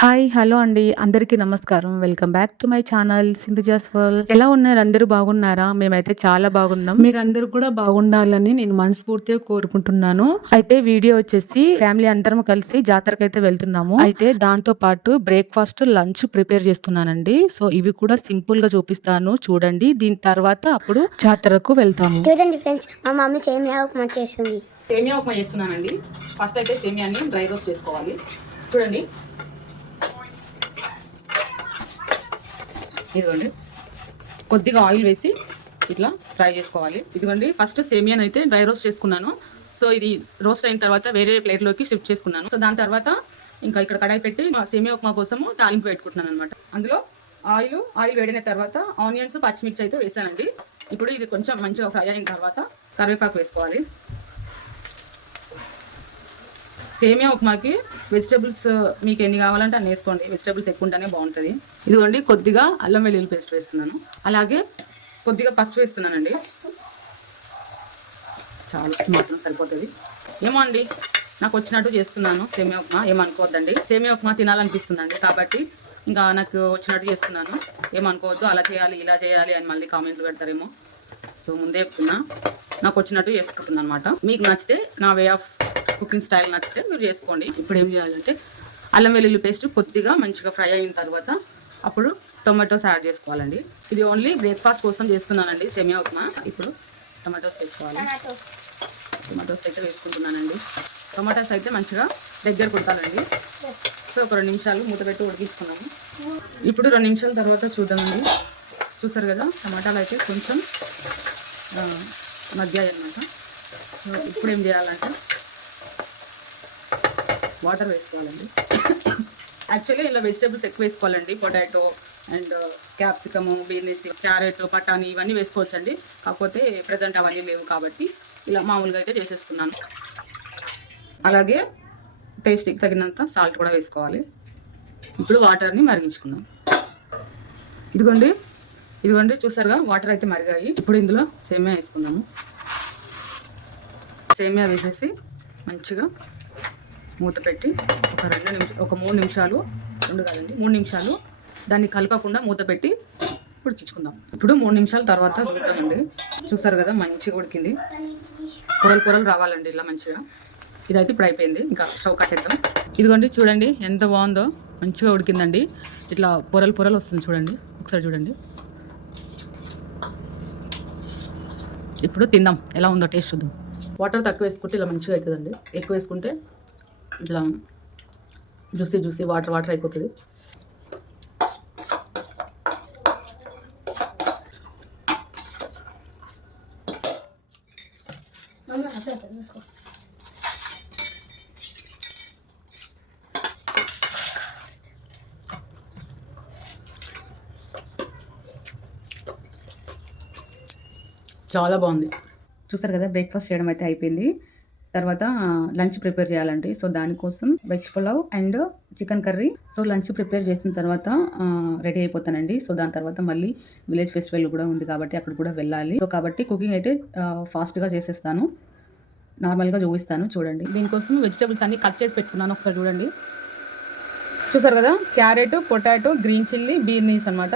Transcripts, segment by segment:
Hi hello అండి. అందరికీ నమస్కారం. Welcome back to my channel Sindhuja's world. ఎలా ఉన్నారు? అందరూ బాగున్నారా? మేమైతే చాలా బాగున్నాం. మీరందరూ కూడా బాగుండాలని నేను మనస్ఫూర్తిగా కోరుకుంటున్నాను. అయితే వీడియో వచ్చేసి ఫ్యామిలీ అందరం కలిసి జాతరకు అయితే వెళ్తున్నాము. అయితే దాంతో పాటు బ్రేక్ఫాస్ట్ లంచ్ ప్రిపేర్ చేస్తున్నానండి. సో ఇవి కూడా సింపుల్గా చూపిస్తాను. చూడండి. దీని తర్వాత అప్పుడు జాతరకు వెళ్తాము. చూడండి ఫ్రెండ్స్ మా మమ్మీ సేమియా ఉప్మా చేస్తుంది. సేమియా ఉప్మా చేస్తున్నానండి. ఫస్ట్ అయితే సేమియాని డ్రై రోస్ట్ చేసుకోవాలి. చూడండి. ఇదిగోండి. కొద్దిగా ఆయిల్ వేసి ఇట్లా ఫ్రై చేసుకోవాలి. ఇదిగోండి ఫస్ట్ సేమియాని అయితే డ్రై రోస్ట్ చేసుకున్నాను. సో ఇది రోస్ట్ అయిన తర్వాత వేరే ప్లేట్లోకి షిఫ్ట్ చేసుకున్నాను. సో దాని తర్వాత ఇంకా ఇక్కడ కడాయి పెట్టి మా సేమియా ఉప్మా కోసము తాలింపు పెట్టుకుంటున్నాను అనమాట అందులో ఆయిల్ ఆయిల్ వేడిన తర్వాత ఆనియన్స్ పచ్చిమిర్చి అయితే వేసానండి. ఇప్పుడు ఇది కొంచెం మంచిగా ఫ్రై అయిన తర్వాత కరివేపాకు వేసుకోవాలి. సేమియా ఉప్మాకి వెజిటబుల్స్ మీకు ఎన్ని కావాలంటే అన్ని వేసుకోండి. వెజిటబుల్స్ ఎక్కువ ఉంటేనే బాగుంటుంది. ఇదిగోండి కొద్దిగా అల్లం వెల్లుల్లి పేస్ట్ వేస్తున్నాను. అలాగే కొద్దిగా పసుపు వేస్తున్నానండి. చాలా మాత్రం సరిపోతుంది. ఏమో అండి నాకు వచ్చినట్టు చేస్తున్నాను సేమియా ఉప్మా. ఏమనుకోవద్దండి. సేమియా ఉప్మా తినాలనిపిస్తుందండి కాబట్టి ఇంకా నాకు వచ్చినట్టు చేస్తున్నాను. ఏమనుకోవద్దు అలా చేయాలి ఇలా చేయాలి అని మళ్ళీ కామెంట్లు పెడతారేమో. సో ముందే చెప్తున్నా. నాకు వచ్చినట్టు చేసుకుంటున్నాను అనమాట మీకు నచ్చితే నా వే ఆఫ్ కుకింగ్ స్టైల్ నచ్చితే మీరు చేసుకోండి. ఇప్పుడు ఏం చేయాలంటే అల్లం వెల్లుల్లి పేస్ట్ కొద్దిగా మంచిగా ఫ్రై అయిన తర్వాత అప్పుడు టొమాటోస్ యాడ్ చేసుకోవాలండి. ఇది ఓన్లీ బ్రేక్ఫాస్ట్ కోసం చేస్తున్నానండి సెమియా ఉప్మా. ఇప్పుడు టొమాటోస్ వేసుకోవాలి. టొమాటోస్ అయితే వేసుకుంటున్నానండి. టొమాటోస్ అయితే మంచిగా దగ్గర కొట్టాలండి సో ఒక రెండు నిమిషాలు మూత పెట్టి ఉడికించుకున్నాము. ఇప్పుడు రెండు నిమిషాల తర్వాత చూద్దామండి. చూసారు కదా టమాటాలు అయితే కొంచెం మధ్య మగ్గాయి అన్నమాట సో ఇప్పుడు ఏం చేయాలంటే వాటర్ వేసుకోవాలండి. యాక్చువల్లీ ఇలా వెజిటేబుల్స్ ఎక్కువ వేసుకోవాలండి. Potato and capsicum beans carrot బఠానీ ఇవన్నీ వేసుకోవచ్చండి. కాకపోతే ప్రజెంట్ అవన్నీ లేవు కాబట్టి ఇలా మామూలుగా అయితే చేసేస్తున్నాను. అలాగే టేస్ట్కి తగినంత సాల్ట్ కూడా వేసుకోవాలి. ఇప్పుడు వాటర్ని మరిగించుకుందాం. ఇదిగోండి. ఇదిగోండి చూసారుగా వాటర్ అయితే మరిగాయి. ఇప్పుడు ఇందులో సేమియా వేసుకుందాము. సేమియా వేసేసి మంచిగా మూత పెట్టి ఒక రెండు నిమిషాలు ఒక మూడు నిమిషాలు రెండు కాదండి మూడు నిమిషాలు దాన్ని కలపకుండా మూత పెట్టి ఉడికించుకుందాం. ఇప్పుడు మూడు నిమిషాల తర్వాత చూద్దామండి. చూసారు కదా మంచిగా ఉడికింది. పొరలు పొరలు రావాలండి ఇలా మంచిగా. ఇదైతే ఇప్పుడు అయిపోయింది. ఇంకా స్టవ్ కట్టేద్దాం. ఇదిగోండి చూడండి ఎంత బాగుందో. మంచిగా ఉడికిందండి. ఇట్లా పొరలు పొరలు వస్తుంది చూడండి. ఒకసారి చూడండి. ఇప్పుడు తిందాం. ఎలా ఉందో టేస్ట్ చూద్దాం. వాటర్ తక్కువ వేసుకుంటే ఇలా మంచిగా అవుతుందండి. ఎక్కువ వేసుకుంటే ఇట్లా జ్యూసీ జ్యూసీ వాటర్ వాటర్ అయిపోతుంది. చాలా బాగుంది. చూసారు కదా బ్రేక్ఫాస్ట్ చేయడం అయితే అయిపోయింది. తర్వాత లంచ్ ప్రిపేర్ చేయాలండి. సో దానికోసం veg pulao and chicken curry. So lunch prepare చేసిన తర్వాత రెడీ అయిపోతానండి. సో దాని తర్వాత మళ్ళీ విలేజ్ ఫెస్టివల్ కూడా ఉంది కాబట్టి అక్కడ కూడా వెళ్ళాలి. సో కాబట్టి కుకింగ్ అయితే ఫాస్ట్గా చేసేస్తాను. నార్మల్గా చూపిస్తాను. చూడండి. దీనికోసం వెజిటేబుల్స్ అన్ని కట్ చేసి పెట్టుకున్నాను. ఒకసారి చూడండి. చూసారు కదా? Carrot potato green chilli beans అనమాట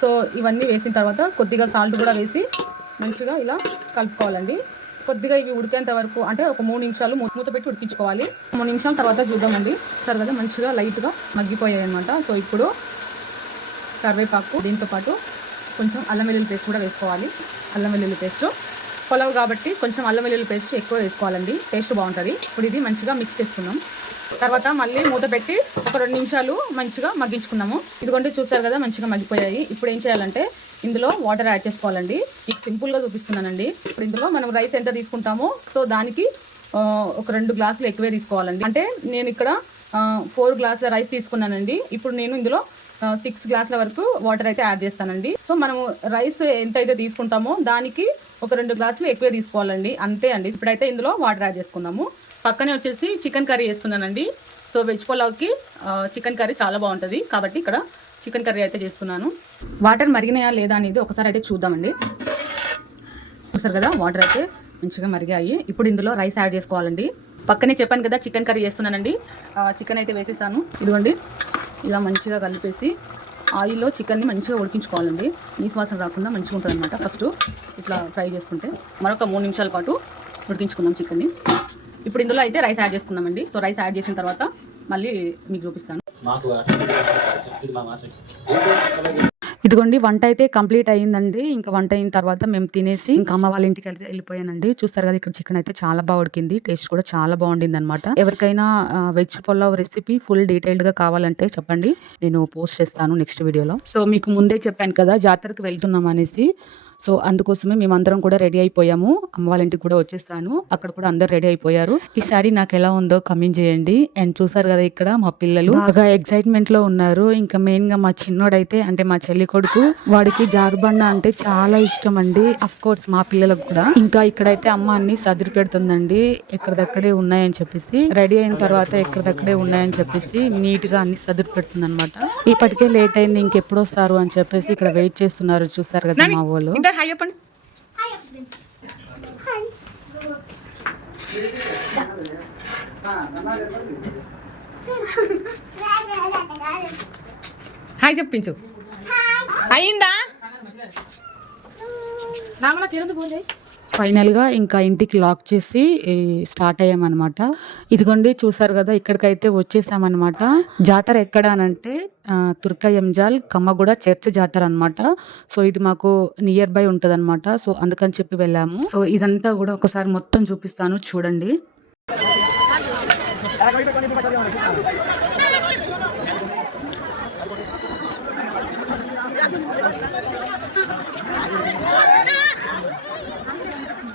సో ఇవన్నీ వేసిన తర్వాత కొద్దిగా సాల్ట్ కూడా వేసి మంచిగా ఇలా కలుపుకోవాలండి. కొద్దిగా ఇవి ఉడికేంత వరకు అంటే ఒక మూడు నిమిషాలు మూ- మూత పెట్టి ఉడికించుకోవాలి. మూడు నిమిషాల తర్వాత చూద్దామండి. సరే కదా మంచిగా లైట్గా మగ్గిపోయాయి అనమాట సో ఇప్పుడు కరివేపాకు దీంతో పాటు కొంచెం అల్లం వెల్లుల్లి పేస్ట్ కూడా వేసుకోవాలి. అల్లం వెల్లుల్లి పేస్ట్. పొలవు కాబట్టి కొంచెం అల్లం వెల్లుల్లి పేస్ట్ ఎక్కువ వేసుకోవాలండి. టేస్ట్ బాగుంటుంది. ఇప్పుడు ఇది మంచిగా మిక్స్ చేసుకుందాం. తర్వాత మళ్ళీ మూత పెట్టి ఒక రెండు నిమిషాలు మంచిగా మగ్గించుకున్నాము ఇదిగోండి చూసారు కదా మంచిగా మగ్గిపోయాయి. ఇప్పుడు ఏం చేయాలంటే ఇందులో వాటర్ యాడ్ చేసుకోవాలండి. మీకు సింపుల్గా చూపిస్తున్నానండి. ఇప్పుడు ఇందులో మనం రైస్ ఎంత తీసుకుంటామో సో దానికి ఒక రెండు గ్లాసులు ఎక్కువే తీసుకోవాలండి. అంటే నేను ఇక్కడ ఫోర్ గ్లాసుల రైస్ తీసుకున్నానండి. ఇప్పుడు నేను ఇందులో సిక్స్ గ్లాసుల వరకు వాటర్ అయితే యాడ్ చేస్తానండి. సో మనము రైస్ ఎంత అయితే తీసుకుంటామో దానికి ఒక రెండు గ్లాసులు ఎక్కువే తీసుకోవాలండి. అంతే అండి. ఇప్పుడైతే ఇందులో వాటర్ యాడ్ చేసుకుందాము. పక్కనే వచ్చేసి చికెన్ కర్రీ చేస్తున్నానండి సో వెజ్ పులావ్కి చికెన్ కర్రీ చాలా బాగుంటుంది. కాబట్టి ఇక్కడ చికెన్ కర్రీ అయితే చేస్తున్నాను. వాటర్ మరిగినాయా లేదా అనేది ఒకసారి అయితే చూద్దామండి. చూసారు కదా వాటర్ అయితే మంచిగా మరిగాయి. ఇప్పుడు ఇందులో రైస్ యాడ్ చేసుకోవాలండి. పక్కనే చెప్పాను కదా చికెన్ కర్రీ చేస్తున్నానండి. చికెన్ అయితే వేసేసాను. ఇదిగోండి ఇలా మంచిగా కలిపేసి ఆయిల్లో చికెన్ని మంచిగా ఉడికించుకోవాలండి. ఈ వాసన రాకుండా మంచిగా ఉంటుంది అనమాట ఫస్ట్ ఇట్లా ఫ్రై చేసుకుంటే మరొక మూడు నిమిషాల పాటు ఉడికించుకుందాం చికెన్ని. ఇప్పుడు ఇందులో అయితే రైస్ యాడ్ చేసుకుందామండి. సో రైస్ యాడ్ చేసిన తర్వాత మళ్ళీ మీకు చూపిస్తాను. ఇదిగోండి వంట అయితే కంప్లీట్ అయ్యిందండి. ఇంకా వంట అయిన తర్వాత మేము తినేసి ఇంకా అమ్మ వాళ్ళ ఇంటికి వెళ్ళిపోయానండి. చూస్తారు కదా ఇక్కడ చికెన్ అయితే చాలా బాగా ఉడికింది. టేస్ట్ కూడా చాలా బాగుండింది అనమాట ఎవరికైనా వెజ్ పులావ్ రెసిపీ ఫుల్ డీటెయిల్డ్గా కావాలంటే చెప్పండి. నేను పోస్ట్ చేస్తాను నెక్స్ట్ వీడియోలో. సో మీకు ముందే చెప్పాను కదా జాతరకి వెళ్తున్నాం అనేసి. సో అందుకోసమే మేమందరం కూడా రెడీ అయిపోయాము. అమ్మ వాళ్ళ ఇంటికి కూడా వచ్చేస్తాను అక్కడ కూడా అందరు రెడీ అయిపోయారు. ఈసారి నాకు ఎలా ఉందో కమెంట్ చేయండి. అండ్ చూసారు కదా ఇక్కడ మా పిల్లలు. బాగా ఎక్సైట్మెంట్లో ఉన్నారు. ఇంకా మెయిన్గా మా చిన్నోడైతే అంటే మా చెల్లి కొడుకు వాడికి జారుబండ అంటే చాలా ఇష్టం అండి. అఫ్ కోర్స్ మా పిల్లలకు కూడా. ఇంకా ఇక్కడైతే అమ్మ అన్ని సదిరి పెడుతుందండి. ఎక్కడిదక్కడే ఉన్నాయని చెప్పేసి రెడీ అయిన తర్వాత ఎక్కడిదక్కడే ఉన్నాయని చెప్పేసి నీట్గా అన్ని సదిరి పెడుతుంది అనమాట ఇప్పటికే లేట్ అయింది ఇంకెప్పుడు వస్తారు అని చెప్పేసి ఇక్కడ వెయిట్ చేస్తున్నారు. చూసారు కదా మా వాళ్ళు. ఇద్దరు హాయ్ చెప్పండి హాయ్ చెప్పించు. అయిందా నామలా తిరగదు పోలే ఫైనల్గా ఇంకా ఇంటికి లాక్ చేసి స్టార్ట్ అయ్యామన్నమాట. ఇదిగోండి చూసారు కదా ఇక్కడికైతే వచ్చేసామన్నమాట. జాతర ఎక్కడ అనంటే తుర్కయంజాల్ ఎంజాల్ కమ్మగూడ చర్చ్ జాతర అనమాట సో ఇది మాకు నియర్ బై ఉంటది సో అందుకని చెప్పి వెళ్ళాము. సో ఇదంతా కూడా ఒకసారి మొత్తం చూపిస్తాను చూడండి.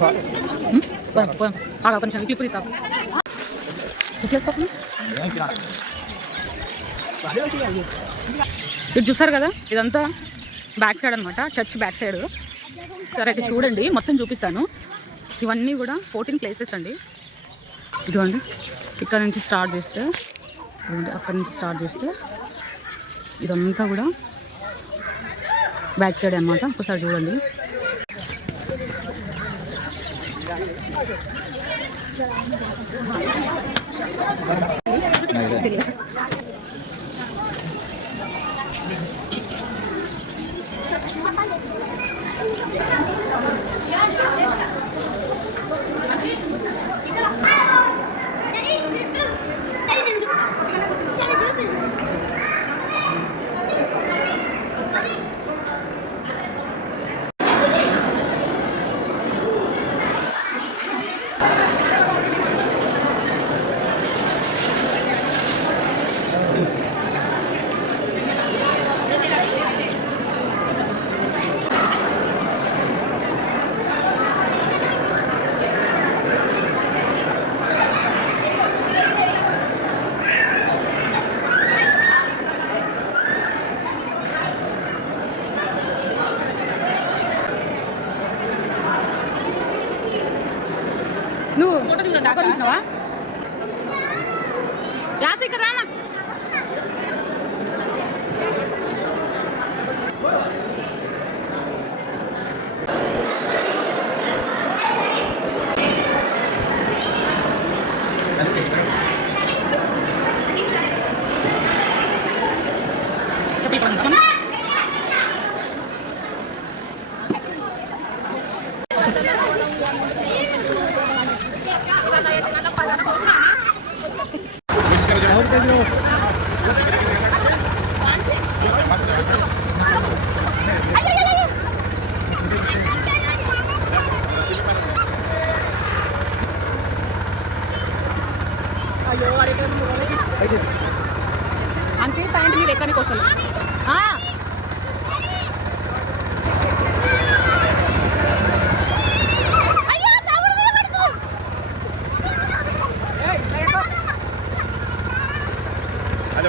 పోయాం పోయాం ఆగా ఒక నిమిషం క్లిప్ తీస్తాం ఇది చూసారు కదా? ఇదంతా బ్యాక్ సైడ్ అనమాట చర్చ్ బ్యాక్ సైడ్ సరే అయితే చూడండి మొత్తం చూపిస్తాను. ఇవన్నీ కూడా ఫోర్టీన్ ప్లేసెస్ అండి. ఇదిగోండి ఇక్కడ నుంచి స్టార్ట్ చేస్తే ఇదిగోండి అక్కడ నుంచి స్టార్ట్ చేస్తే ఇదంతా కూడా బ్యాక్ సైడ్ అనమాట ఒకసారి చూడండి. 好。我跟你说啊。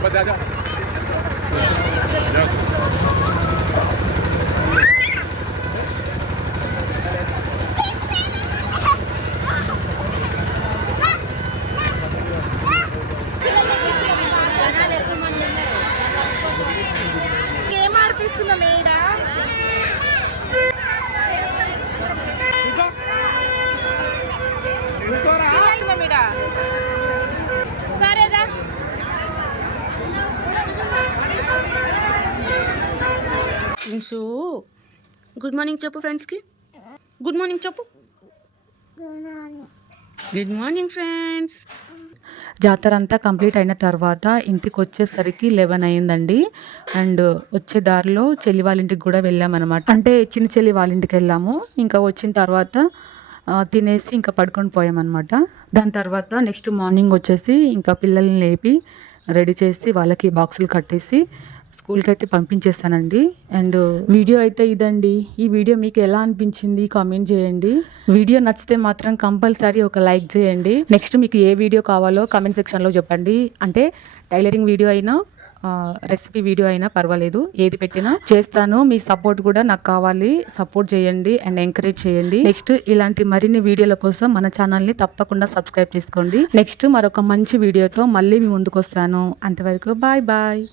rapaziada. Não. Friends. Good morning చెప్పు ఫ్రెండ్స్కి. గుడ్ మార్నింగ్ చెప్పు. Good morning. ఫ్రెండ్స్. జాతర అంతా కంప్లీట్ అయిన తర్వాత ఇంటికి వచ్చేసరికి లెవెన్ అయిందండి. అండ్ వచ్చే దారిలో చెల్లి వాళ్ళ ఇంటికి కూడా వెళ్ళామన్నమాట. అంటే చిన్న చెల్లి వాళ్ళ ఇంటికి వెళ్ళాము. ఇంకా వచ్చిన తర్వాత తినేసి ఇంకా పడుకొని పోయామన్నమాట. దాని తర్వాత నెక్స్ట్ మార్నింగ్ వచ్చేసి ఇంకా పిల్లల్ని లేపి రెడీ చేసి వాళ్ళకి బాక్సులు కట్టేసి స్కూల్కి అయితే పంపించేస్తానండి అండ్ వీడియో అయితే ఇదండి. ఈ వీడియో మీకు ఎలా అనిపించింది కామెంట్ చేయండి. వీడియో నచ్చితే మాత్రం కంపల్సరీ ఒక లైక్ చేయండి. నెక్స్ట్ మీకు ఏ వీడియో కావాలో కామెంట్ సెక్షన్లో చెప్పండి. అంటే టైలరింగ్ వీడియో అయినా రెసిపీ వీడియో అయినా పర్వాలేదు. ఏది పెట్టినా చేస్తాను. మీ సపోర్ట్ కూడా నాకు కావాలి. సపోర్ట్ చేయండి అండ్ ఎంకరేజ్ చేయండి. నెక్స్ట్ ఇలాంటి మరిన్ని వీడియోల కోసం మన ఛానల్ని తప్పకుండా సబ్స్క్రైబ్ చేసుకోండి. నెక్స్ట్ మరొక మంచి వీడియోతో మళ్ళీ మీ ముందుకు వస్తాను అంతవరకు బాయ్ బాయ్.